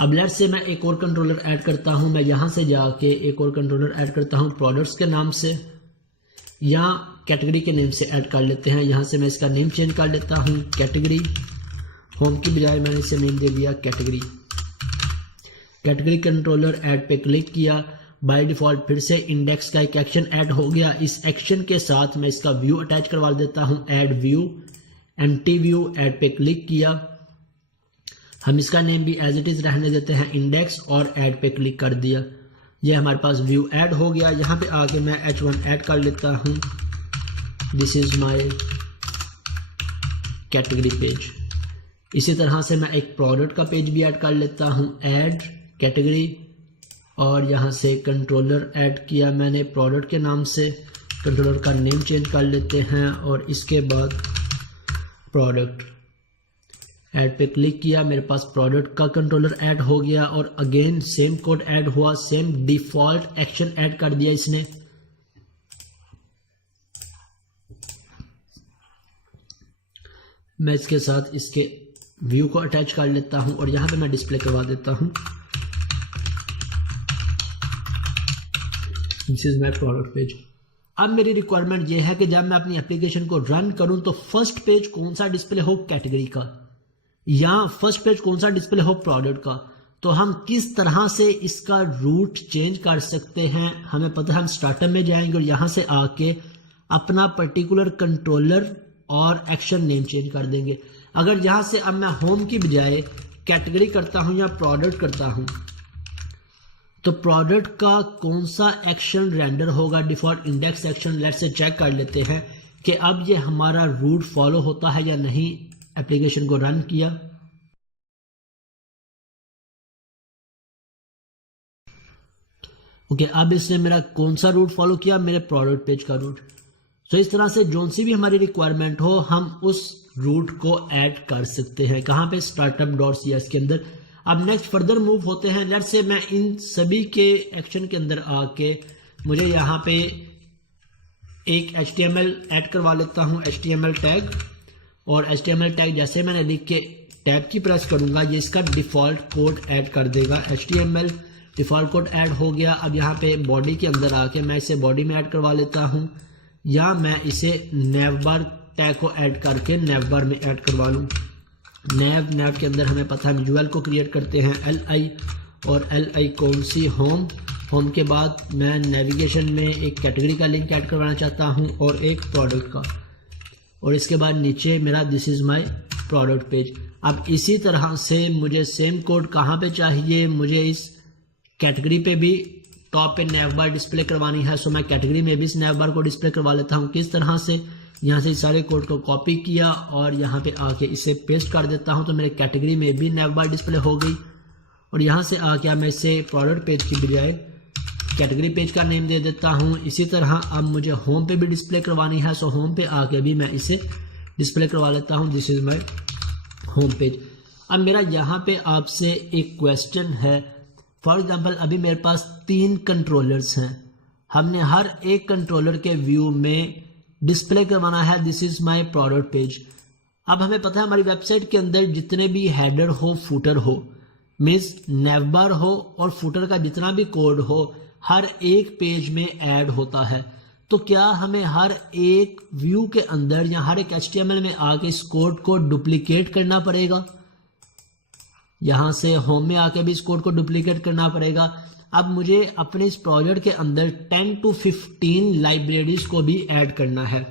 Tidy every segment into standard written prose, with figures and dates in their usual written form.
अब let's say मैं एक और कंट्रोलर ऐड करता हूं, मैं यहां से जाके एक और कंट्रोलर ऐड करता हूं प्रोडक्ट्स के नाम से, या कैटेगरी के नेम से ऐड कर लेते हैं। यहां से मैं इसका नेम चेंज कर लेता हूं कैटेगरी, होम की बजाय मैंने इसे नेम दे दिया कैटेगरी। कैटेगरी कंट्रोलर ऐड पे क्लिक किया, बाय डिफॉल्ट फिर से इंडेक्स का एक एक्शन ऐड हो गया। इस एक्शन के साथ मैं इसका व्यू अटैच करवा देता हूं, add view, empty view, add पे क्लिक किया। हम इसका नेम भी एज इट इज रहने देते हैं इंडेक्स, और ऐड पे क्लिक कर दिया। ये हमारे पास व्यू ऐड हो गया। यहाँ पे आके मैं H1 ऐड कर लेता हूँ, this is my category page. इसी तरह से मैं एक प्रोडक्ट का पेज भी ऐड कर लेता हूँ, ऐड कैटेगरी, और यहाँ से कंट्रोलर ऐड किया मैंने प्रोडक्ट के नाम से, कंट्रोलर का नेम चेंज कर लेते हैं, और इसके बाद प्रोडक्ट ऐड पे क्लिक किया, मेरे पास प्रोडक्ट का कंट्रोलर ऐड हो गया, और अगेन सेम कोड ऐड हुआ, सेम डिफॉल्ट एक्शन ऐड कर दिया इसने। मैं इसके साथ इसके व्यू को अटैच कर लेता हूं, और यहां पे मैं डिस्प्ले करवा देता हूं, this is my product page. अब मेरी रिक्वायरमेंट यह है कि जब मैं अपनी एप्लीकेशन को रन करूं तो फर्स्ट पेज कौन सा डिस्प्ले हो, कैटेगरी का, या फर्स्ट पेज कौन सा डिस्प्ले हो, प्रोडक्ट का। तो हम किस तरह से इसका रूट चेंज कर सकते हैं, हमें पता है। हम स्टार्टर में जाएंगे और यहां से आके अपना पर्टिकुलर कंट्रोलर और एक्शन नेम चेंज कर देंगे। अगर यहां से अब मैं होम की बजाय कैटेगरी करता हूं या प्रोडक्ट करता हूं, तो प्रोडक्ट का कौन सा एक्शन रेंडर होगा, default index action. Let's say check कर लेते हैं कि अब ये हमारा रूट फॉलो होता है या नहीं। एप्लीकेशन को रन किया, ओके, अब इसने मेरा कौन सा रूट फॉलो किया, मेरे प्रोडक्ट पेज का रूट। तो इस तरह से जोन सी भी हमारी रिक्वायरमेंट हो, हम उस रूट को ऐड कर सकते हैं। कहां पे, startup.cs के अंदर। अब नेक्स्ट फर्दर मूव होते हैं। लेट्स से मैं इन सभी के एक्शन के अंदर आके मुझे यहां पे एक HTML ऐड करवा लेता हूं, HTML टैग, और HTML टैग जैसे मैंने लिख के टैब की प्रेस करूंगा, ये इसका डिफॉल्ट कोड ऐड कर देगा। HTML डिफॉल्ट कोड ऐड हो गया। अब यहाँ पे बॉडी के अंदर आके मैं इसे बॉडी में ऐड करवा लेता हूँ, या मैं इसे नेवबार टैग को ऐड करके नेवबार में ऐड करवा लूँ। नेव के अंदर हमें पता है हम UL को क्रिएट करते हैं LI, और LI कौन सी, होम के बाद मैं नेविगेशन में एक कैटेगरी का लिंक ऐड करवाना चाहता हूँ और एक प्रोडक्ट का, और इसके बाद नीचे मेरा this is my product page. अब इसी तरह से मुझे सेम कोड कहाँ पे चाहिए, मुझे इस कैटेगरी पे भी टॉप पे नेवबार डिस्प्ले करवानी है। सो मैं कैटेगरी में भी इस नेवबार को डिस्प्ले करवा लेता हूँ। किस तरह से, यहाँ से सारे कोड को कॉपी किया और यहाँ पे आके इसे पेस्ट कर देता हूँ, तो मेरे कैटेगरी में भी नेवबार डिस्प्ले हो गई। और यहाँ से आके मैं इसे प्रोडक्ट पेज की बजाय कैटेगरी पेज का नेम दे देता हूँ। इसी तरह अब मुझे होम पे भी डिस्प्ले करवानी है, सो होम पे आके भी मैं इसे डिस्प्ले करवा लेता हूँ, this is my home page. अब मेरा यहाँ पे आपसे एक क्वेश्चन है। फॉर एग्जांपल अभी मेरे पास 3 कंट्रोलर्स हैं, हमने हर एक कंट्रोलर के व्यू में डिस्प्ले करवाना है this is my product page. अब हमें पता है हमारी वेबसाइट के अंदर जितने भी हेडर हो, फुटर हो, मीन्स नेवबार हो और फुटर का जितना भी कोड हो, हर एक पेज में ऐड होता है। तो क्या हमें हर एक व्यू के अंदर या हर एक HTML में आके इस कोड को डुप्लीकेट करना पड़ेगा? यहां से होम में आके भी इस कोड को डुप्लीकेट करना पड़ेगा। अब मुझे अपने इस प्रोजेक्ट के अंदर 10 to 15 लाइब्रेरीज को भी ऐड करना है।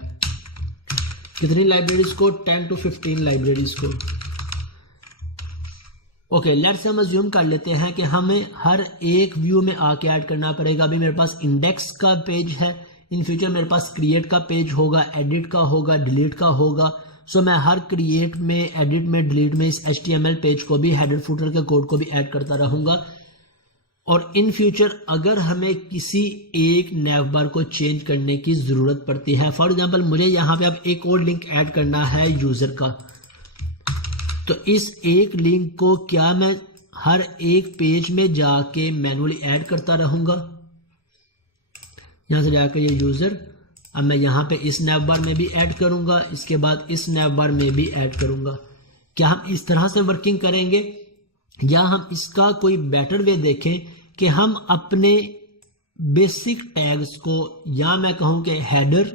कितनी लाइब्रेरीज को? 10 to 15 लाइब्रेरीज को। ओके, लेट्स हम अज्यूम कर लेते हैं कि हमें हर एक व्यू में आके ऐड करना पड़ेगा। अभी मेरे पास इंडेक्स का पेज है, इन फ्यूचर मेरे पास क्रिएट का पेज होगा, एडिट का होगा, डिलीट का होगा। सो मैं हर क्रिएट में, एडिट में, डिलीट में इस HTML पेज को भी, हेडर फुटर के कोड को भी ऐड करता रहूंगा। और इन फ्यूचर अगर हमें किसी एक नेवबार को चेंज करने की जरूरत पड़ती है, फॉर एग्जांपल मुझे यहाँ पे अब एक और लिंक ऐड करना है यूजर का, तो इस एक लिंक को क्या मैं हर एक पेज में जाके मैनुअली ऐड करता रहूंगा? यहां से जाकर ये यूजर, अब मैं यहाँ पे इस नेवबार में भी ऐड करूंगा, इसके बाद इस नेवबार में भी ऐड करूंगा। क्या हम इस तरह से वर्किंग करेंगे? या हम इसका कोई बेटर वे देखें कि हम अपने बेसिक टैग्स को, या मैं कहूं कि हेडर,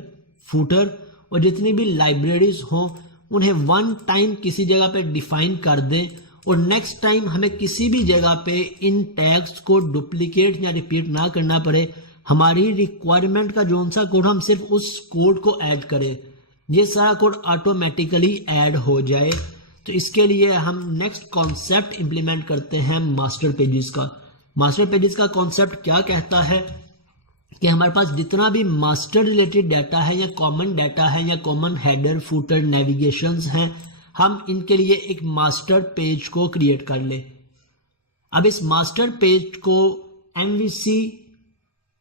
फूटर और जितनी भी लाइब्रेरीज हों उन्हें वन टाइम किसी जगह पे डिफाइन कर दें और नेक्स्ट टाइम हमें किसी भी जगह पे इन टैग्स को डुप्लीकेट या रिपीट ना करना पड़े। हमारी रिक्वायरमेंट का जो सा कोड हम सिर्फ उस कोड को ऐड करें, ये सारा कोड ऑटोमेटिकली ऐड हो जाए। तो इसके लिए हम नेक्स्ट कॉन्सेप्ट इंप्लीमेंट करते हैं मास्टर पेजेस का। मास्टर पेजेस का कॉन्सेप्ट क्या कहता है कि हमारे पास जितना भी मास्टर रिलेटेड डाटा है या कॉमन डाटा है या कॉमन हेडर, फुटर, नेविगेशंस हैं, हम इनके लिए एक मास्टर पेज को क्रिएट कर ले। अब इस मास्टर पेज को MVC,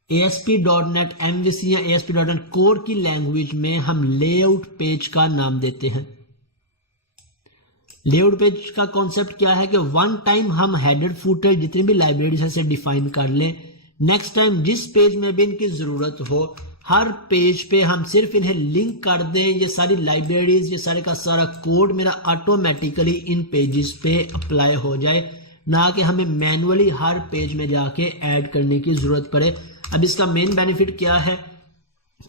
ASP.NET MVC या ASP.NET कोर की लैंग्वेज में हम लेआउट पेज का नाम देते हैं। लेआउट पेज का कॉन्सेप्ट क्या है कि वन टाइम हम हेडर, फुटर, जितनी भी लाइब्रेरीज है इसे डिफाइन कर लें। नेक्स्ट टाइम जिस पेज में भी इनकी जरूरत हो, हर पेज पे हम सिर्फ इन्हें लिंक कर दें। ये सारी लाइब्रेरीज, ये सारे का सारा कोड मेरा ऑटोमेटिकली इन पेजेस पे अप्लाई हो जाए, ना कि हमें मैनुअली हर पेज में जाके ऐड करने की जरूरत पड़े। अब इसका मेन बेनिफिट क्या है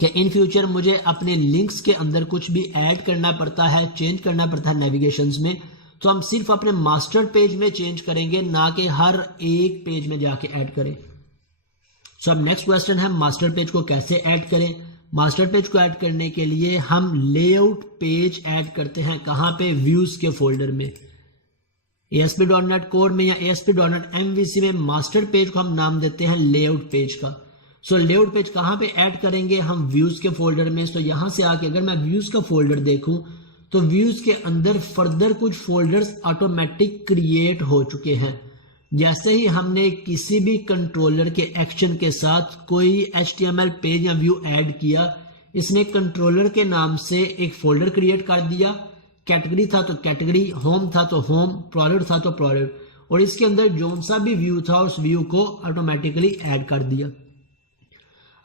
कि इन फ्यूचर मुझे अपने लिंक्स के अंदर कुछ भी ऐड करना पड़ता है, चेंज करना पड़ता है नेविगेशंस में, तो हम सिर्फ अपने मास्टर पेज में चेंज करेंगे, ना कि हर एक पेज में जाके ऐड करें। सो अब नेक्स्ट क्वेश्चन है मास्टर पेज को कैसे ऐड करें। मास्टर पेज को ऐड करने के लिए हम लेआउट पेज ऐड करते हैं। कहां पे? व्यूज के फोल्डर में। ASP.NET कोर में या ASP.NET MVC में मास्टर पेज को हम नाम देते हैं लेआउट पेज का। सो लेआउट पेज कहां पे ऐड करेंगे? हम व्यूज के फोल्डर में। तो यहां से आके अगर मैं व्यूज का फोल्डर देखूं तो व्यूज के अंदर फर्दर कुछ फोल्डर्स ऑटोमेटिक क्रिएट हो चुके हैं। जैसे ही हमने किसी भी कंट्रोलर के एक्शन के साथ कोई HTML पेज या व्यू ऐड किया, इसने कंट्रोलर के नाम से एक फोल्डर क्रिएट कर दिया। कैटेगरी था तो कैटेगरी, होम था तो होम, प्रोडक्ट था तो प्रोडक्ट, और इसके अंदर जो सा भी व्यू था उस व्यू को ऑटोमेटिकली ऐड कर दिया।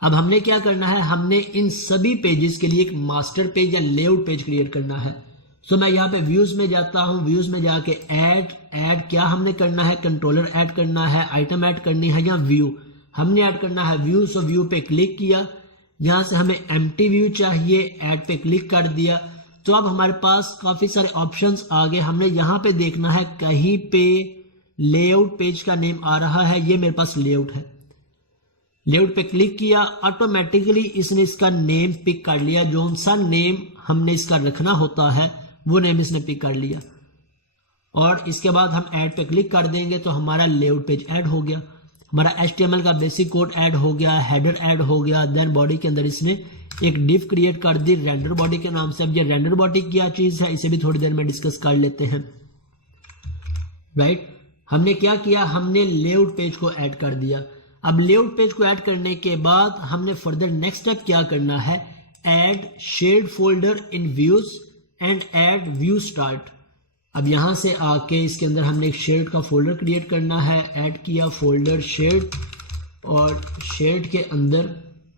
अब हमने क्या करना है? हमने इन सभी पेजेस के लिए एक मास्टर पेज या लेआउट पेज क्रिएट करना है। सो मैं यहाँ पे व्यूज में जाता हूँ, व्यूज में जाके ऐड क्या हमने करना है? कंट्रोलर ऐड करना है, आइटम ऐड करनी है या व्यू? हमने ऐड करना है व्यू। सो व्यू पे क्लिक किया, यहाँ से हमें एम्प्टी व्यू चाहिए, ऐड पे क्लिक कर दिया। तो अब हमारे पास काफी सारे ऑप्शंस आ गए। हमने यहाँ पे देखना है, कहीं पे लेआउट पेज का नेम आ रहा है, ये मेरे पास लेआउट है। लेआउट पे क्लिक किया, ऑटोमेटिकली इसने इसका नेम पिक कर लिया। जो सा नेम हमने इसका रखना होता है वो नेम इसने पिक कर लिया, और इसके बाद हम ऐड पे क्लिक कर देंगे तो हमारा लेआउट पेज ऐड हो गया। हमारा HTML का बेसिक कोड ऐड हो गया, हेडर ऐड हो गया। देन बॉडी के अंदर इसने एक डिव क्रिएट कर दी रेंडर बॉडी के नाम से। अब ये रेंडर बॉडी क्या चीज है, इसे भी थोड़ी देर में डिस्कस कर लेते हैं। राइट, हमने क्या किया? हमने लेआउट पेज को ऐड कर दिया। अब लेआउट पेज को ऐड करने के बाद हमने फर्दर नेक्स्ट स्टेप क्या करना है? Add shared folder in views and add view start. अब यहां से आके इसके अंदर हमने एक शेयर्ड का फोल्डर क्रिएट करना है। ऐड किया फोल्डर शेयर्ड, और शेयर्ड के अंदर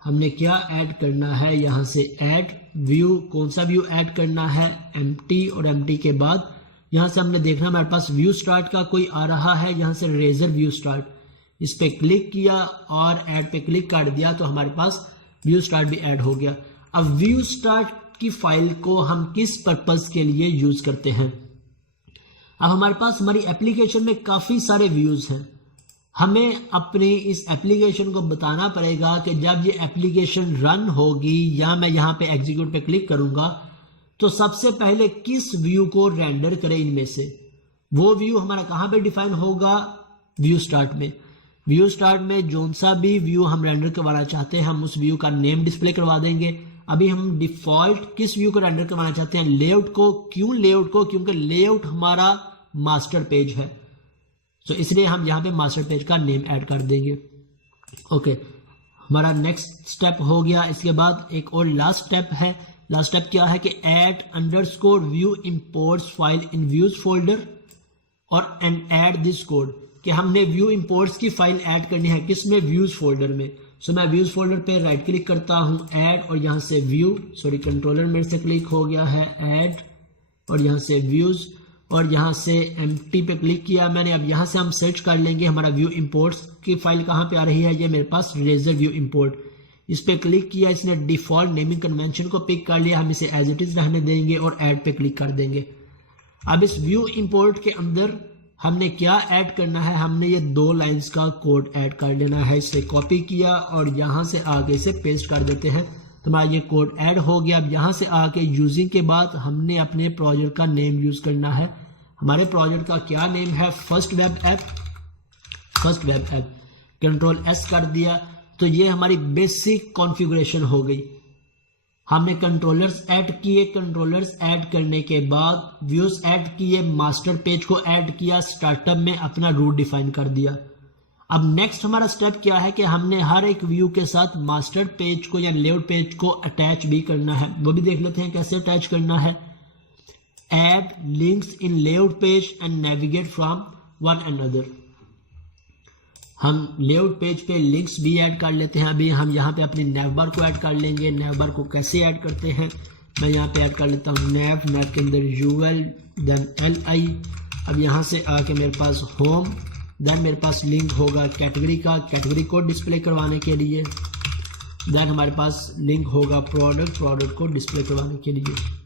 हमने क्या ऐड करना है? यहां से ऐड व्यू। कौन सा व्यू ऐड करना है? एम्प्टी, और एम्प्टी के बाद यहां से हमने देखना हमारे पास व्यू स्टार्ट का कोई आ रहा है, यहां से रेजर व्यू स्टार्ट। इस पे क्लिक किया और ऐड पे क्लिक कर दिया तो हमारे पास व्यू स्टार्ट भी ऐड हो गया। अब व्यू स्टार्ट की फाइल को हम किस पर्पस के लिए यूज करते हैं? अब हमारे पास हमारी एप्लीकेशन में काफी सारे व्यूज हैं। हमें अपनी इस एप्लीकेशन को बताना पड़ेगा कि जब ये एप्लीकेशन रन होगी या मैं यहां पे एग्जीक्यूट पे क्लिक करूंगा तो सबसे पहले किस व्यू को रेंडर करें इनमें से। वो व्यू हमारा कहां पे डिफाइन होगा? व्यू स्टार्ट में। व्यू स्टार्ट में जो सा भी व्यू हम रेंडर करवाना चाहते हैं हम उस व्यू का नेम डिस्प्ले करवा देंगे। अभी हम डिफॉल्ट किस व्यू को रेंडर करवाना चाहते हैं? लेआउट को। क्यों लेआउट को? क्योंकि लेआउट हमारा मास्टर पेज है, तो इसलिए हम यहां पे मास्टर पेज का नेम ऐड कर देंगे। ओके, हमारा नेक्स्ट स्टेप हो गया। इसके बाद एक और लास्ट स्टेप है। लास्ट स्टेप क्या है कि add underscore view imports file in views folder और एंड दिस कोड, कि हमने व्यू इंपोर्ट्स की फाइल ऐड करनी है किसमें? व्यूज फोल्डर में। सो मैं व्यूज फोल्डर पे राइट क्लिक करता हूं, ऐड, और यहां से व्यू, कंट्रोलर मेरे से क्लिक हो गया है, ऐड, और यहां से व्यूज, और यहाँ से एम्प्टी पे क्लिक किया मैंने। अब यहाँ से हम सर्च कर लेंगे हमारा व्यू इंपोर्ट्स की फाइल कहाँ पे आ रही है, ये मेरे पास रेजर व्यू इंपोर्ट। इस पे क्लिक किया, इसने डिफॉल्ट नेमिंग कन्वेंशन को पिक कर लिया, हम इसे एज इट इज रहने देंगे और ऐड पे क्लिक कर देंगे। अब इस व्यू इंपोर्ट के अंदर हमने क्या ऐड करना है, हमने ये 2 लाइंस का कोड ऐड कर लेना है। इसे कॉपी किया और यहाँ से आगे से पेस्ट कर देते हैं, तो हमारा ये कोड ऐड हो गया। अब यहाँ से आके यूजिंग के बाद हमने अपने प्रोजेक्ट का नेम यूज करना है। हमारे प्रोजेक्ट का क्या नेम है, first web app. First web app, control S कर दिया, तो ये हमारी बेसिक कॉन्फ़िगरेशन हो गई। हमने कंट्रोलर्स ऐड किए, कंट्रोलर्स ऐड करने के बाद व्यूज ऐड किए, मास्टर पेज को ऐड किया, स्टार्टअप में अपना रूट डिफाइन कर दिया। अब नेक्स्ट हमारा स्टेप क्या है कि हमने हर एक व्यू के साथ मास्टर पेज को या लेआउट पेज को अटैच भी करना है। वो भी देख लेते हैं कैसे अटैच करना है। Add links in layout page and navigate from one another. हम लेआउट पेज पे लिंक्स भी ऐड कर लेते हैं। अभी हम यहाँ पे अपनी नेवबार को ऐड कर लेंगे। नेवबार को कैसे ऐड करते हैं, मैं यहाँ पे ऐड कर लेता हूँ नेव के अंदर UL देन LI। अब यहाँ से आके मेरे पास होम, देन मेरे पास लिंक होगा कैटेगरी का, कैटेगरी को डिस्प्ले करवाने के लिए। देन हमारे पास लिंक होगा प्रोडक्ट को डिस्प्ले करवाने के लिए।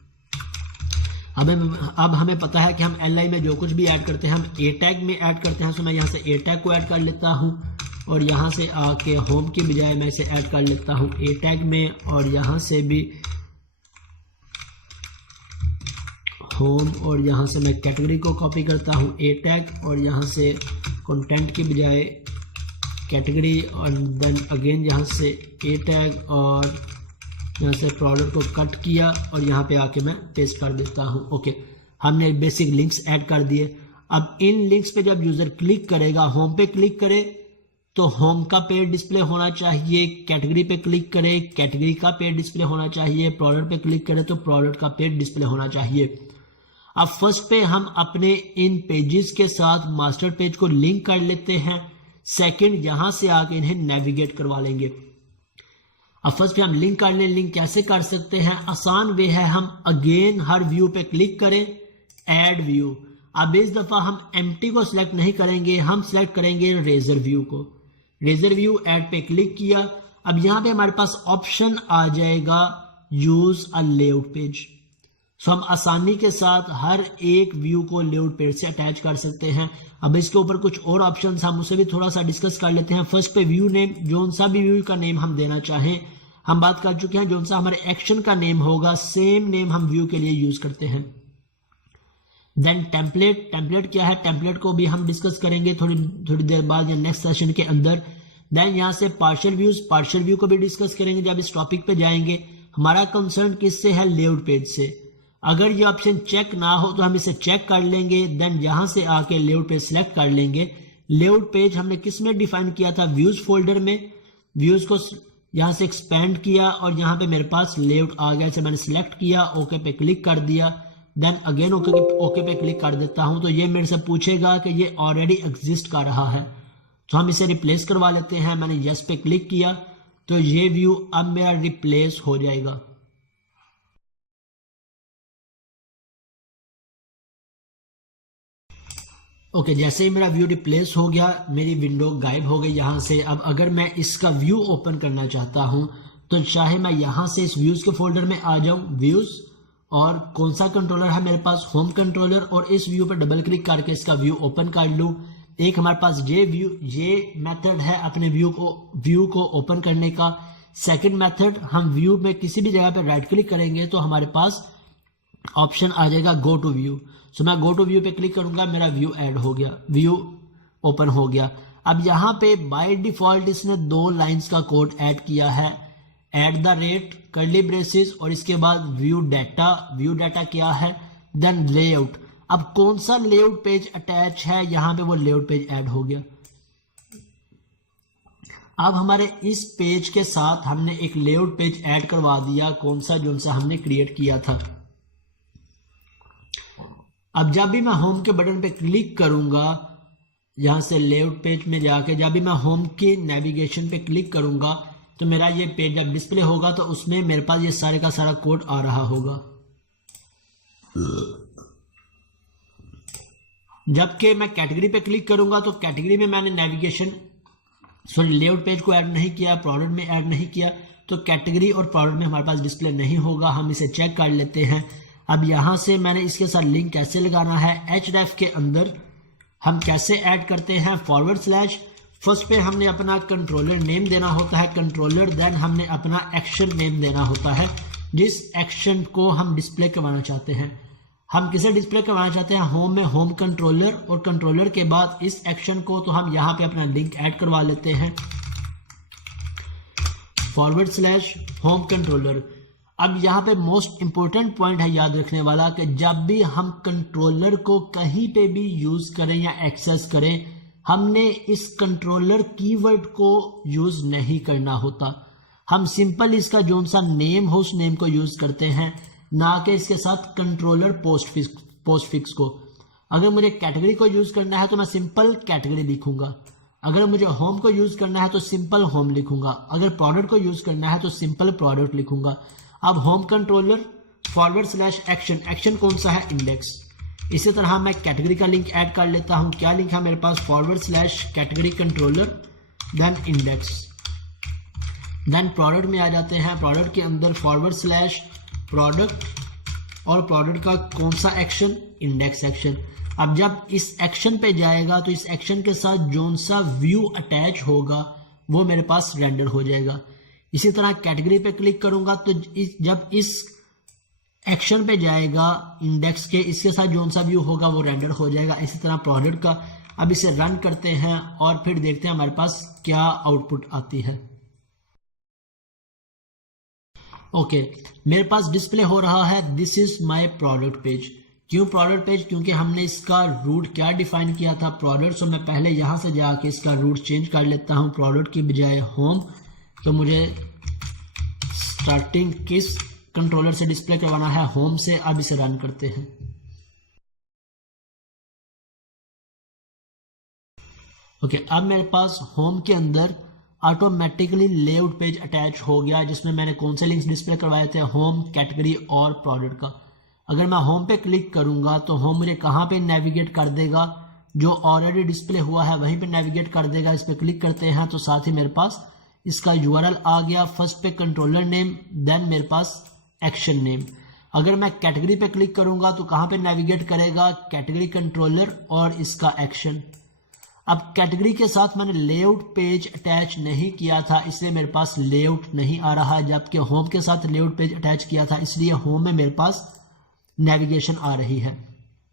अब हमें पता है कि हम LI में जो कुछ भी ऐड करते हैं हम A टैग में ऐड करते हैं, तो मैं यहाँ से A टैग को ऐड कर लेता हूँ और यहाँ से आके होम की बजाय मैं इसे ऐड कर लेता हूँ A टैग में, और यहाँ से भी होम, और यहाँ से मैं कैटेगरी को कॉपी करता हूँ A टैग, और यहाँ से कंटेंट की बजाय कैटेगरी, और देन अगेन यहाँ से A टैग, और यहाँ से प्रोडक्ट को कट किया और यहाँ पे आके मैं पेस्ट कर देता हूँ। ओके, हमने बेसिक लिंक्स ऐड कर दिए। अब इन लिंक्स पे जब यूजर क्लिक करेगा, होम पे क्लिक करे तो होम का पेज डिस्प्ले होना चाहिए, कैटेगरी पे क्लिक करे कैटेगरी का पेज डिस्प्ले होना चाहिए, प्रोडक्ट पे क्लिक करे तो प्रोडक्ट का पेज डिस्प्ले होना चाहिए। अब फर्स्ट पे हम अपने इन पेजेस के साथ मास्टर पेज को लिंक कर लेते हैं। सेकंड, यहां से आके इन्हें नेविगेट करवा लेंगे। अब फर्स्ट पे हम लिंक कर लें। लिंक कैसे कर सकते हैं, आसान वे है, हम अगेन हर व्यू पे क्लिक करें, ऐड व्यू। अब इस दफा हम एम्प्टी को सिलेक्ट नहीं करेंगे, हम सिलेक्ट करेंगे रेजर व्यू को। रेजर व्यू ऐड पे क्लिक किया। अब यहाँ पे हमारे पास ऑप्शन आ जाएगा यूज अ लेआउट पेज। सो हम आसानी के साथ हर एक व्यू को लेआउट पेज से अटैच कर सकते हैं। अब इसके ऊपर कुछ और ऑप्शंस हम उसे भी थोड़ा सा डिस्कस कर लेते हैं। फर्स्ट पे व्यू नेम, जो सा भी व्यू का नेम हम देना चाहें हम बात कर चुके हैं। जो सा हमारे एक्शन का नेम होगा सेम नेम हम व्यू के लिए यूज करते हैं। देन टेम्पलेट, टेम्पलेट क्या है, टेम्पलेट को भी हम डिस्कस करेंगे थोड़ी देर बाद या नेक्स्ट सेशन के अंदर। देन यहाँ से पार्शियल व्यूज, पार्शियल व्यू को भी डिस्कस करेंगे जब इस टॉपिक पे जाएंगे। हमारा कंसर्न किससे है, लेआउट पेज से। अगर ये ऑप्शन चेक ना हो तो हम इसे चेक कर लेंगे। देन यहां से आके लेआउट पेज सिलेक्ट कर लेंगे। लेआउट पेज हमने किस में डिफाइन किया था, व्यूज फोल्डर में। व्यूज को यहां से एक्सपेंड किया और यहां पे मेरे पास लेआउट आ गया, इसे मैंने सिलेक्ट किया, ओके पे क्लिक कर दिया। देन अगेन ओके पे क्लिक कर देता हूं तो ये मेरे से पूछेगा कि ये ऑलरेडी एग्जिस्ट कर रहा है, तो हम इसे रिप्लेस करवा लेते हैं। मैंने यस पे क्लिक किया तो ये व्यू अब मेरा रिप्लेस हो जाएगा। ओके, जैसे ही मेरा व्यू रिप्लेस हो गया मेरी विंडो गायब हो गई यहाँ से। अब अगर मैं इसका व्यू ओपन करना चाहता हूँ तो चाहे मैं यहाँ से इस व्यूज के फोल्डर में आ जाऊँ, व्यूज, और कौन सा कंट्रोलर है मेरे पास, होम कंट्रोलर, और इस व्यू पर डबल क्लिक करके इसका व्यू ओपन कर लूँ। एक हमारे पास ये मेथड है अपने व्यू को ओपन करने का। सेकंड मेथड, हम व्यू में किसी भी जगह पर राइट क्लिक करेंगे तो हमारे पास ऑप्शन आ जाएगा गो टू व्यू। सो मैं गो टू व्यू पे क्लिक करूंगा, मेरा व्यू ऐड हो गया, व्यू ओपन हो गया। अब यहाँ पे बाय डिफॉल्ट इसने 2 लाइंस का कोड ऐड किया है, @ कर्ली ब्रेसेस और इसके बाद व्यू डाटा। व्यू डाटा क्या है, देन लेआउट। अब कौन सा लेआउट पेज अटैच है, यहाँ पे वो लेआउट पेज ऐड हो गया। अब हमारे इस पेज के साथ हमने एक लेआउट पेज ऐड करवा दिया, कौन सा, जो सा हमने क्रिएट किया था। अब जब भी मैं होम के बटन पे क्लिक करूंगा, यहां से लेआउट पेज में जाके जब भी मैं होम के नेविगेशन पे क्लिक करूंगा तो मेरा ये पेज जब डिस्प्ले होगा तो उसमें मेरे पास ये सारे का सारा कोड आ रहा होगा। जबकि मैं कैटेगरी पे क्लिक करूंगा तो कैटेगरी में मैंने नेविगेशन लेआउट पेज को ऐड नहीं किया, प्रोडक्ट में ऐड नहीं किया, तो कैटेगरी और प्रोडक्ट में हमारे पास डिस्प्ले नहीं होगा। हम इसे चेक कर लेते हैं। अब यहां से मैंने इसके साथ लिंक कैसे लगाना है, href के अंदर हम कैसे ऐड करते हैं, /, फर्स्ट पे हमने अपना कंट्रोलर नेम देना होता है, कंट्रोलर, देन हमने अपना एक्शन नेम देना होता है, जिस एक्शन को हम डिस्प्ले करवाना चाहते हैं। हम किसे डिस्प्ले करवाना चाहते हैं, होम में होम कंट्रोलर, और कंट्रोलर के बाद इस एक्शन को तो हम यहाँ पे अपना लिंक ऐड करवा लेते हैं, / होम कंट्रोलर। अब यहाँ पे मोस्ट इंपॉर्टेंट पॉइंट है याद रखने वाला कि जब भी हम कंट्रोलर को कहीं पे भी यूज करें या एक्सेस करें, हमने इस कंट्रोलर कीवर्ड को यूज नहीं करना होता। हम सिंपल इसका जो सा नेम हो उस नेम को यूज करते हैं, ना कि इसके साथ कंट्रोलर पोस्ट फिक्स को। अगर मुझे कैटेगरी को यूज करना है तो मैं सिंपल कैटेगरी लिखूंगा, अगर मुझे होम को यूज करना है तो सिंपल होम लिखूंगा, अगर प्रोडक्ट को यूज करना है तो सिंपल प्रोडक्ट लिखूंगा। अब होम कंट्रोलर / एक्शन कौन सा है, इंडेक्स। इसी तरह मैं कैटेगरी का लिंक ऐड कर लेता हूं। क्या लिंक है मेरे पास, / category controller then index. Then product में आ जाते हैं, प्रोडक्ट के अंदर / प्रोडक्ट, और प्रोडक्ट का कौन सा एक्शन, इंडेक्स एक्शन। अब जब इस एक्शन पे जाएगा तो इस एक्शन के साथ जो सा व्यू अटैच होगा वो मेरे पास रेंडर हो जाएगा। इसी तरह कैटेगरी पे क्लिक करूंगा तो जब इस एक्शन पे जाएगा इंडेक्स के, इसके साथ जो सा व्यू होगा वो रेंडर हो जाएगा। इसी तरह प्रोडक्ट का। अब इसे रन करते हैं और फिर देखते हैं हमारे पास क्या आउटपुट आती है। ओके, मेरे पास डिस्प्ले हो रहा है this is my product page. क्यों प्रोडक्ट पेज, क्योंकि हमने इसका रूट क्या डिफाइन किया था, प्रोडक्ट। तो मैं पहले यहां से जाके इसका रूट चेंज कर लेता हूं, प्रोडक्ट की बजाय होम। तो मुझे स्टार्टिंग किस कंट्रोलर से डिस्प्ले करवाना है, होम से। अब इसे रन करते हैं। ओके, अब मेरे पास होम के अंदर ऑटोमेटिकली लेआउट पेज अटैच हो गया, जिसमें मैंने कौन से लिंक्स डिस्प्ले करवाए थे, होम, कैटेगरी और प्रोडक्ट का। अगर मैं होम पे क्लिक करूंगा तो होम मुझे कहां पे नेविगेट कर देगा, जो ऑलरेडी डिस्प्ले हुआ है वहीं पे नेविगेट कर देगा। इस पे क्लिक करते हैं तो साथ ही मेरे पास इसका URL आ गया। फर्स्ट पे कंट्रोलर नेम, देन मेरे पास एक्शन नेम। अगर मैं कैटेगरी पे क्लिक करूंगा तो कहां पे नेविगेट करेगा, कैटेगरी कंट्रोलर और इसका एक्शन। अब कैटेगरी के साथ मैंने लेआउट पेज अटैच नहीं किया था, इसलिए मेरे पास लेआउट नहीं आ रहा, जबकि होम के साथ लेआउट पेज अटैच किया था, इसलिए होम में मेरे पास नेविगेशन आ रही है।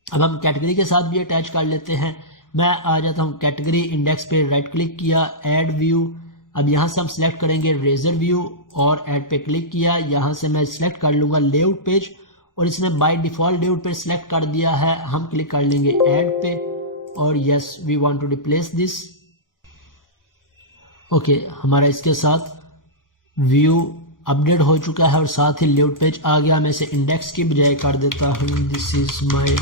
अब हम कैटेगरी के साथ भी अटैच कर लेते हैं। मैं आ जाता हूं कैटेगरी, इंडेक्स पे राइट क्लिक किया, ऐड व्यू। अब यहां से हम सिलेक्ट करेंगे रेजर व्यू और ऐड पे क्लिक किया। यहां से मैं सिलेक्ट कर लूंगा लेआउट पेज, और इसने बाय डिफॉल्ट लेआउट पे सिलेक्ट कर दिया है। हम क्लिक कर लेंगे ऐड पे, और yes we want to replace this. Okay, हमारा इसके साथ व्यू अपडेट हो चुका है और साथ ही लेआउट पेज आ गया। मैं इसे इंडेक्स की बजाय कर देता हूं this is my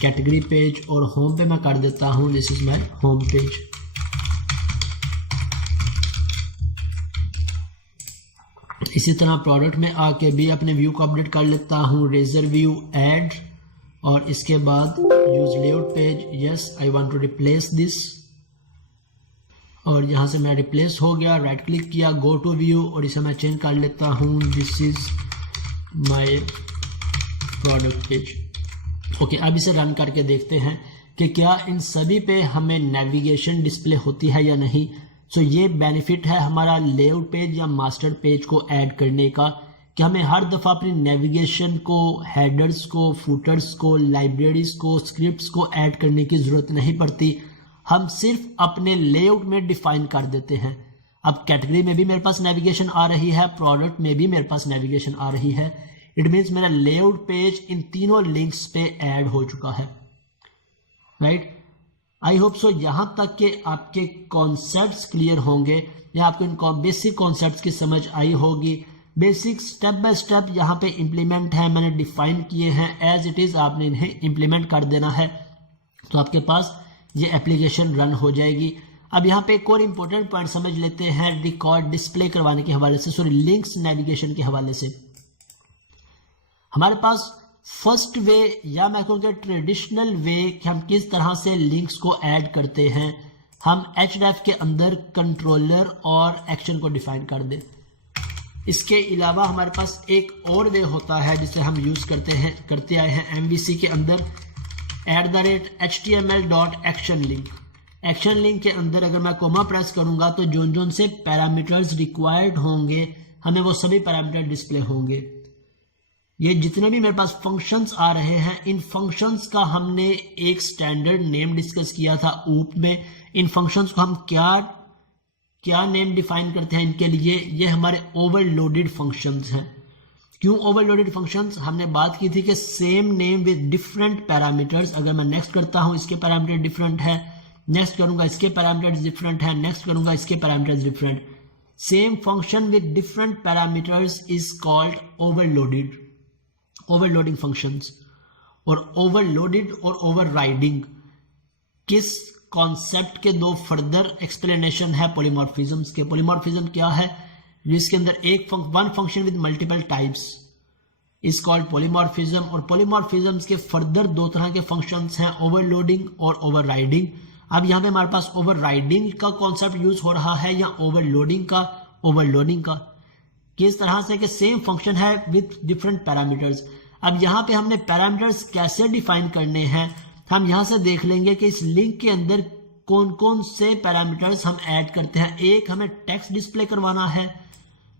category page, और होम पे मैं कर देता हूं this is my home page. इसी तरह प्रोडक्ट में आके भी अपने व्यू को अपडेट कर लेता हूं, रेजर व्यू, ऐड, और इसके बाद use layout page. Yes I want to replace this, और यहां से मैं रिप्लेस हो गया। राइट क्लिक किया, गो टू व्यू, और इसे मैं चेंज कर लेता हूं this is my product page. Okay, अब इसे रन करके देखते हैं कि क्या इन सभी पे हमें नेविगेशन डिस्प्ले होती है या नहीं। सो ये बेनिफिट है हमारा लेआउट पेज या मास्टर पेज को ऐड करने का, कि हमें हर दफ़ा अपनी नेविगेशन को, हेडर्स को, फुटर्स को, लाइब्रेरीज को, स्क्रिप्ट्स को ऐड करने की ज़रूरत नहीं पड़ती। हम सिर्फ अपने लेआउट में डिफाइन कर देते हैं। अब कैटेगरी में भी मेरे पास नेविगेशन आ रही है, प्रोडक्ट में भी मेरे पास नेविगेशन आ रही है। इट मीन्स मेरा लेआउट पेज इन तीनों लिंक्स पे ऐड हो चुका है। राइट, आई होप सो यहां तक के आपके कॉन्सेप्ट्स क्लियर होंगे, या आपको इन बेसिक कॉन्सेप्ट्स की समझ आई होगी। बेसिक स्टेप बाय स्टेप यहाँ पे इंप्लीमेंट है, मैंने डिफाइन किए हैं एज इट इज, आपने इन्हें इंप्लीमेंट कर देना है तो आपके पास ये एप्लीकेशन रन हो जाएगी। अब यहाँ पे एक और इम्पोर्टेंट पॉइंट समझ लेते हैं रिकॉर्ड डिस्प्ले करवाने के हवाले से, सॉरी लिंक्स नेविगेशन के हवाले से। हमारे पास फर्स्ट वे या मैं कहूँगा ट्रेडिशनल वे कि हम किस तरह से लिंक्स को ऐड करते हैं, हम href के अंदर कंट्रोलर और एक्शन को डिफाइन कर दें। इसके अलावा हमारे पास एक और वे होता है जिसे हम यूज करते आए हैं MVC के अंदर, @html.actionlink। एक्शन लिंक के अंदर अगर मैं कोमा प्रेस करूंगा तो जोन से पैरामीटर्स रिक्वायर्ड होंगे हमें वो सभी पैरामीटर डिस्प्ले होंगे। ये जितने भी मेरे पास फंक्शंस आ रहे हैं, इन फंक्शंस का हमने एक स्टैंडर्ड नेम डिस्कस किया था ऊप में। इन फंक्शंस को हम क्या नेम डिफाइन करते हैं इनके लिए, ये हमारे ओवरलोडेड फंक्शंस हैं। क्यों ओवरलोडेड फंक्शंस? हमने बात की थी कि same name with different parameters. अगर मैं नेक्स्ट करता हूं इसके पैरामीटर डिफरेंट है, नेक्स्ट करूंगा इसके पैरामीटर्स डिफरेंट है, नेक्स्ट करूंगा इसके parameters different. Same function with different parameters is called overloaded, overloading functions. और ओवरलोडेड और ओवरराइडिंग किस कॉन्सेप्ट के दो फर्दर एक्सप्लेनेशन है पॉलीमॉर्फिज्म्स के। पॉलीमॉर्फिज्म क्या है? जिसके अंदर one function with multiple types is called polymorphism. और पॉलीमॉर्फिज्म्स के फर्दर दो तरह के फंक्शंस हैं, ओवरलोडिंग और ओवरराइडिंग। अब यहाँ पे हमारे पास ओवरराइडिंग का कॉन्सेप्ट यूज हो रहा है या ओवरलोडिंग का। किस तरह से कि सेम फंक्शन है विद डिफरेंट पैरामीटर्स। अब यहाँ पे हमने पैरामीटर्स कैसे डिफाइन करने हैं, हम यहां से देख लेंगे कि इस लिंक के अंदर कौन कौन से पैरामीटर्स हम ऐड करते हैं। एक, हमें टेक्स्ट डिस्प्ले करवाना है,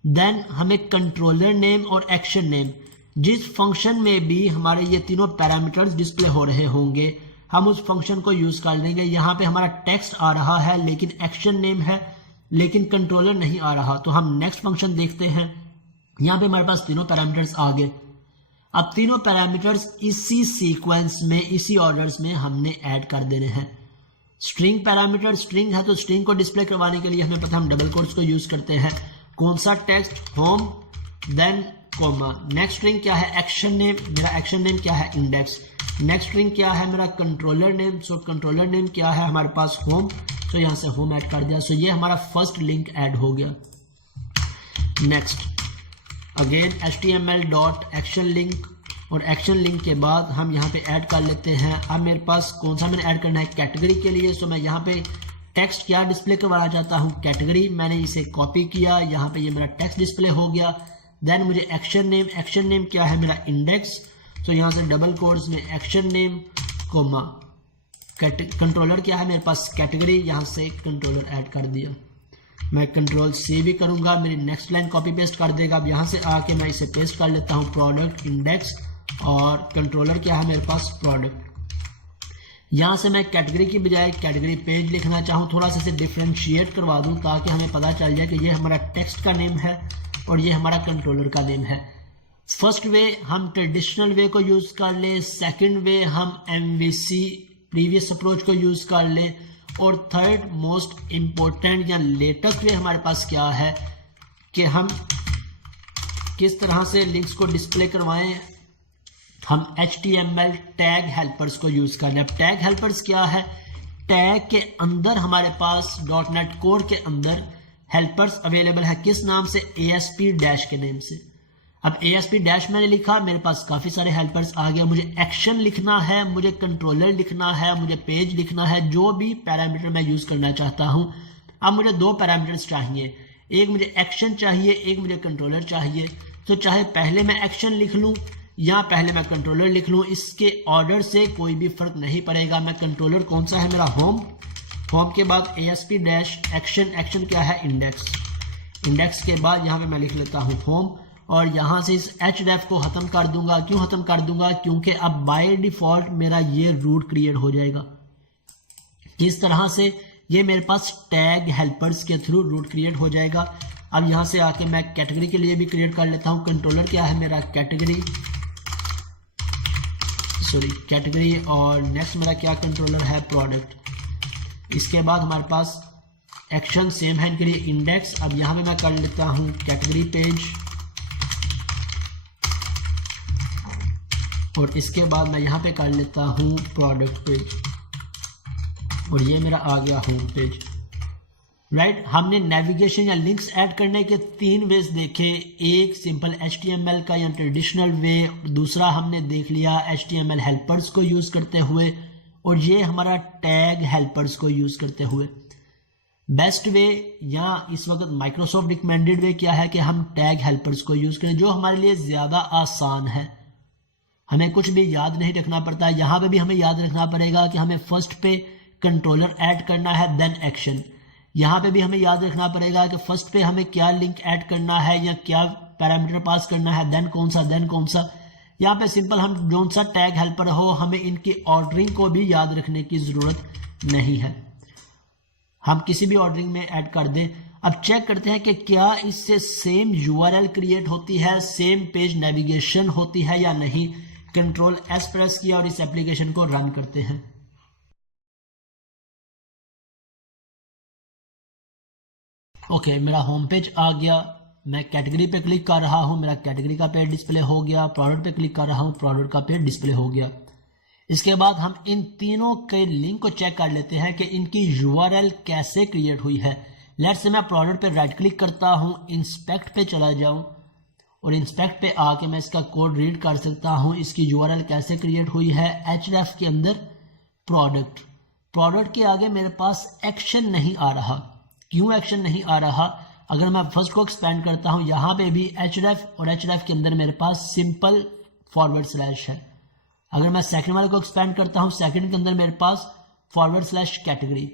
देन हमें कंट्रोलर नेम और एक्शन नेम। जिस फंक्शन में भी हमारे ये तीनों पैरामीटर्स डिस्प्ले हो रहे होंगे हम उस फंक्शन को यूज कर लेंगे। यहाँ पे हमारा टेक्स्ट आ रहा है लेकिन एक्शन नेम है, लेकिन कंट्रोलर नहीं आ रहा, तो हम नेक्स्ट फंक्शन देखते हैं। यहाँ पे हमारे पास तीनों पैरामीटर्स आ गए। अब तीनों पैरामीटर्स इसी सीक्वेंस में, इसी ऑर्डर्स में हमने ऐड कर देने हैं। स्ट्रिंग पैरामीटर, स्ट्रिंग है तो स्ट्रिंग को डिस्प्ले करवाने के लिए हमें पता है हम डबल कोट्स को यूज करते हैं। कौन सा text? Home, then comma. Next string क्या है? Action name. मेरा एक्शन नेम क्या है? इंडेक्स। नेक्स्ट स्ट्रिंग क्या है? मेरा controller name. So controller name क्या है हमारे पास? होम। सो यहां से होम ऐड कर दिया। सो ये हमारा फर्स्ट लिंक ऐड हो गया। नेक्स्ट अगेन html.actionlink, और एक्शन लिंक के बाद हम यहाँ पे ऐड कर लेते हैं। अब मेरे पास कौन सा मैंने ऐड करना है? कैटेगरी के लिए। सो मैं यहाँ पे टेक्स्ट क्या डिस्प्ले करवाना चाहता हूँ? कैटेगरी। मैंने इसे कॉपी किया, यहाँ पे ये मेरा टेक्स्ट डिस्प्ले हो गया। देन मुझे एक्शन नेम, एक्शन नेम क्या है? मेरा इंडेक्स। तो यहाँ से डबल कोट्स में एक्शन नेम कोमा। कंट्रोलर क्या है मेरे पास? कैटेगरी। यहाँ से कंट्रोलर ऐड कर दिया। मैं कंट्रोल C भी करूंगा, मेरी नेक्स्ट लाइन कॉपी पेस्ट कर देगा। अब यहाँ से आके मैं इसे पेस्ट कर लेता हूँ, प्रोडक्ट इंडेक्स, और कंट्रोलर क्या है मेरे पास? प्रोडक्ट। यहाँ से मैं कैटेगरी की बजाय कैटेगरी पेज लिखना चाहूँ, थोड़ा सा इसे डिफ्रेंशिएट करवा दूँ ताकि हमें पता चल जाए कि ये हमारा टेक्स्ट का नेम है और ये हमारा कंट्रोलर का नेम है। फर्स्ट वे हम ट्रेडिशनल वे को यूज कर ले, सेकंड वे हम MVC प्रीवियस अप्रोच को यूज कर ले, और थर्ड मोस्ट इंपॉर्टेंट या लेटेस्ट वे हमारे पास क्या है कि हम किस तरह से लिंक्स को डिस्प्ले करवाएं। हम HTML टैग हेल्पर्स को यूज कर लें। अब टैग हेल्पर्स क्या है? टैग के अंदर हमारे पास .NET कोर के अंदर हेल्पर्स अवेलेबल है। किस नाम से? ASP डैश के नेम से। अब ASP डैश मैंने लिखा, मेरे पास काफी सारे हेल्पर्स आ गया। मुझे एक्शन लिखना है, मुझे कंट्रोलर लिखना है, मुझे पेज लिखना है, जो भी पैरामीटर मैं यूज करना चाहता हूं। अब मुझे दो पैरामीटर्स चाहिए, एक मुझे एक्शन चाहिए, एक मुझे कंट्रोलर चाहिए। तो चाहे पहले मैं एक्शन लिख लूं या पहले मैं कंट्रोलर लिख लूं, इसके ऑर्डर से कोई भी फर्क नहीं पड़ेगा। मैं कंट्रोलर कौन सा है मेरा? होम। होम के बाद ASP डैश एक्शन, एक्शन क्या है? इंडेक्स। इंडेक्स के बाद यहाँ पे मैं लिख लेता हूँ होम, और यहां से इस href को खत्म कर दूंगा। क्यों खत्म कर दूंगा? क्योंकि अब बाय डिफॉल्ट मेरा ये रूट क्रिएट हो जाएगा। इस तरह से ये मेरे पास टैग हेल्पर्स के थ्रू रूट क्रिएट हो जाएगा। अब यहां से आके मैं कैटेगरी के लिए भी क्रिएट कर लेता हूं। कंट्रोलर क्या है मेरा? कैटेगरी, कैटेगरी, और नेक्स्ट मेरा क्या कंट्रोलर है? प्रोडक्ट। इसके बाद हमारे पास एक्शन सेम है इनके लिए, इंडेक्स। अब यहां पे मैं कर लेता हूं कैटेगरी पेज, और इसके बाद मैं यहाँ पे कर लेता हूँ प्रोडक्ट पेज, और ये मेरा आ गया होम पेज। राइट हमने नेविगेशन या लिंक्स ऐड करने के 3 वेज देखे, एक सिंपल HTML का या ट्रेडिशनल वे, दूसरा हमने देख लिया HTML हेल्पर्स को यूज करते हुए, और ये हमारा टैग हेल्पर्स को यूज करते हुए। बेस्ट वे या इस वक्त माइक्रोसॉफ्ट रिकमेंडेड वे क्या है कि हम टैग हेल्पर्स को यूज करें, जो हमारे लिए ज्यादा आसान है, हमें कुछ भी याद नहीं रखना पड़ता। यहाँ पे भी हमें याद रखना पड़ेगा कि हमें फर्स्ट पे कंट्रोलर ऐड करना है देन एक्शन। यहाँ पे भी हमें याद रखना पड़ेगा कि फर्स्ट पे हमें क्या लिंक ऐड करना है या क्या पैरामीटर पास करना है, देन कौन सा। यहाँ पे सिंपल हम जो सा टैग हेल्पर हो, हमें इनकी ऑर्डरिंग को भी याद रखने की जरूरत नहीं है, हम किसी भी ऑर्डरिंग में ऐड कर दें। अब चेक करते हैं कि क्या इससे सेम URL क्रिएट होती है, सेम पेज नेविगेशन होती है या नहीं। कंट्रोल S प्रेस किया और इस एप्लीकेशन को रन करते हैं। ओके, मेरा होम पेज आ गया, मैं कैटेगरी पे क्लिक कर रहा हूं, मेरा कैटेगरी का पेज डिस्प्ले हो गया, प्रोडक्ट पे क्लिक कर रहा हूं, प्रोडक्ट का पेज डिस्प्ले हो गया। इसके बाद हम इन तीनों के लिंक को चेक कर लेते हैं कि इनकी URL कैसे क्रिएट हुई है। लेट्स से मैं प्रोडक्ट पे राइट क्लिक करता हूं, इंस्पेक्ट पे चला जाऊं और इंस्पेक्ट पे आके मैं इसका कोड रीड कर सकता हूं। इसकी URL कैसे क्रिएट हुई है, href के अंदर प्रोडक्ट के आगे मेरे पास एक्शन नहीं आ रहा। क्यों एक्शन नहीं आ रहा? अगर मैं फर्स्ट को एक्सपेंड करता हूं, यहां पे भी href और href के अंदर मेरे पास सिंपल // है। अगर मैं सेकंड वाले को एक्सपेंड करता हूं, सेकंड के अंदर मेरे पास / कैटेगरी।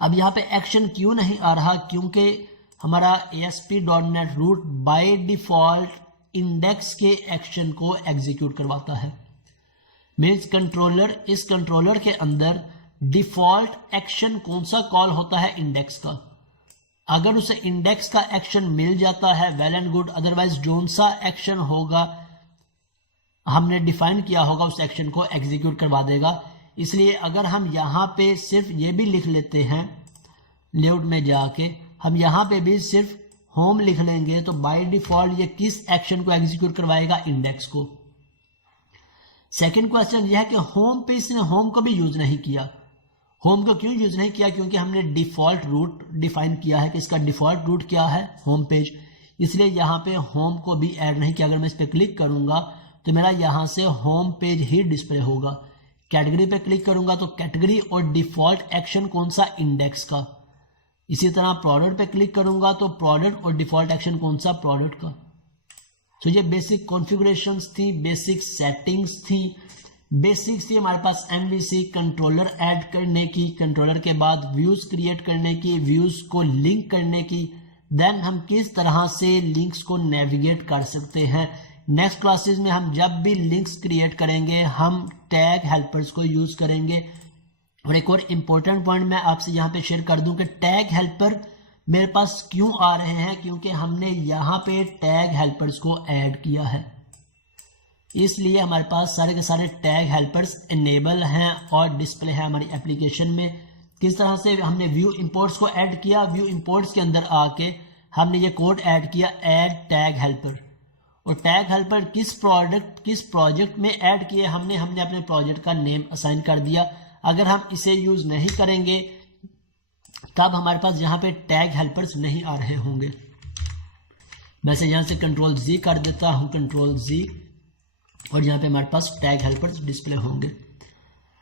अब यहाँ पे एक्शन क्यों नहीं आ रहा? क्योंकि हमारा ASP.NET route by default index के एक्शन को एग्जीक्यूट करवाता है। मीन्स कंट्रोलर, इस कंट्रोलर के अंदर डिफॉल्ट एक्शन कौन सा कॉल होता है? इंडेक्स का। अगर उसे इंडेक्स का एक्शन मिल जाता है well and good, otherwise zone सा एक्शन होगा हमने डिफाइन किया होगा उस एक्शन को एग्जीक्यूट करवा देगा। इसलिए अगर हम यहाँ पे सिर्फ ये भी लिख लेते हैं, लेआउट में जाके हम यहाँ पे भी सिर्फ होम लिख लेंगे तो बाय डिफॉल्ट ये किस एक्शन को एग्जीक्यूट करवाएगा? इंडेक्स को। सेकंड क्वेश्चन यह है कि होम पे इसने होम को भी यूज नहीं किया। होम को क्यों यूज नहीं किया? क्योंकि हमने डिफॉल्ट रूट डिफाइन किया है कि इसका डिफॉल्ट रूट क्या है? Home page. इसलिए यहाँ पे होम को भी ऐड नहीं किया। अगर मैं इस पर क्लिक करूंगा तो मेरा यहाँ से होम पेज ही डिस्प्ले होगा। कैटेगरी पे क्लिक करूंगा तो कैटेगरी और डिफॉल्ट एक्शन कौन सा? इंडेक्स का। इसी तरह प्रोडक्ट पे क्लिक करूंगा तो प्रोडक्ट और डिफॉल्ट एक्शन कौन सा? प्रोडक्ट का। तो ये बेसिक कॉन्फ़िगरेशंस थी, बेसिक सेटिंग्स थी, बेसिक्स थी हमारे पास MVC कंट्रोलर ऐड करने की, कंट्रोलर के बाद व्यूज क्रिएट करने की, व्यूज को लिंक करने की, देन हम किस तरह से लिंक्स को नेविगेट कर सकते हैं। नेक्स्ट क्लासेस में हम जब भी लिंक्स क्रिएट करेंगे हम टैग हेल्पर्स को यूज करेंगे। और एक और इम्पोर्टेंट पॉइंट मैं आपसे यहाँ पे शेयर कर दूं कि टैग हेल्पर मेरे पास क्यों आ रहे हैं? क्योंकि हमने यहाँ पे टैग हेल्पर्स को ऐड किया है, इसलिए हमारे पास सारे के सारे टैग हेल्पर्स इनेबल हैं और डिस्प्ले है हमारी एप्लीकेशन में। किस तरह से हमने व्यू इंपोर्ट्स को ऐड किया? व्यू इंपोर्ट्स के अंदर आके हमने ये कोड ऐड किया, ऐड टैग हेल्पर। और टैग हेल्पर किस प्रोजेक्ट में ऐड किए? हमने अपने प्रोजेक्ट का नेम असाइन कर दिया। अगर हम इसे यूज नहीं करेंगे तब हमारे पास यहाँ पे टैग हेल्पर्स नहीं आ रहे होंगे। वैसे यहाँ से Ctrl+Z कर देता हूँ, Ctrl+Z, और यहाँ पे हमारे पास टैग हेल्पर्स डिस्प्ले होंगे।